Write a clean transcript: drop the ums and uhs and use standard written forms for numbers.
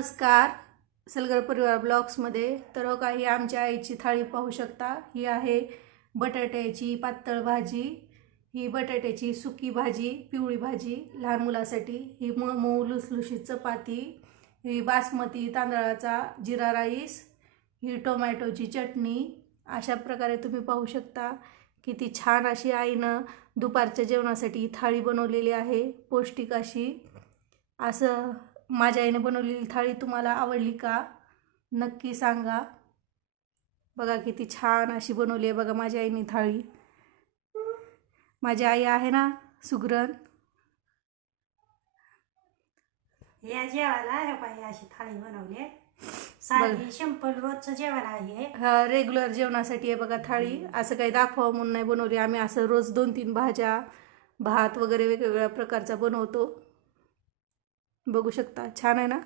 नमस्कार, सलगर परिवार ब्लॉग्समध्ये. तर हो का, ही आमच्या आईची थाळी पाहू शकता. ही आहे बटाट्याची पातळ भाजी, ही बटाट्याची सुकी भाजी, पिवळी भाजी लहान मुलासाठी, ही मऊ लुसलुशीत चपाती, ही बासमती तांदळाचा जिरा राईस, ही टोमॅटोची चटणी. अशा प्रकारे तुम्ही पाहू शकता किती छान अशी आईनं दुपारच्या जेवणासाठी थाळी बनवलेली आहे, पौष्टिक अशी. असं माझ्या आईने बनवलेली थाळी तुम्हाला आवडली का नक्की सांगा. बघा किती छान अशी बनवली आहे बघा माझ्या आईने थाळी. माझी आई आहे ना सुगरण. या जेवायला हे पाहिजे अशी थाळी बनवली. साधी सिंपल रोजचं जेवण आहे. हा रेग्युलर जेवणासाठी आहे बघा थाळी. असं काही दाखवावं म्हणून नाही बनवली आम्ही. असं रोज 2-3 भाज्या, भात वगैरे वेगवेगळ्या प्रकारचा बनवतो. बघू शकता, छान आहे ना.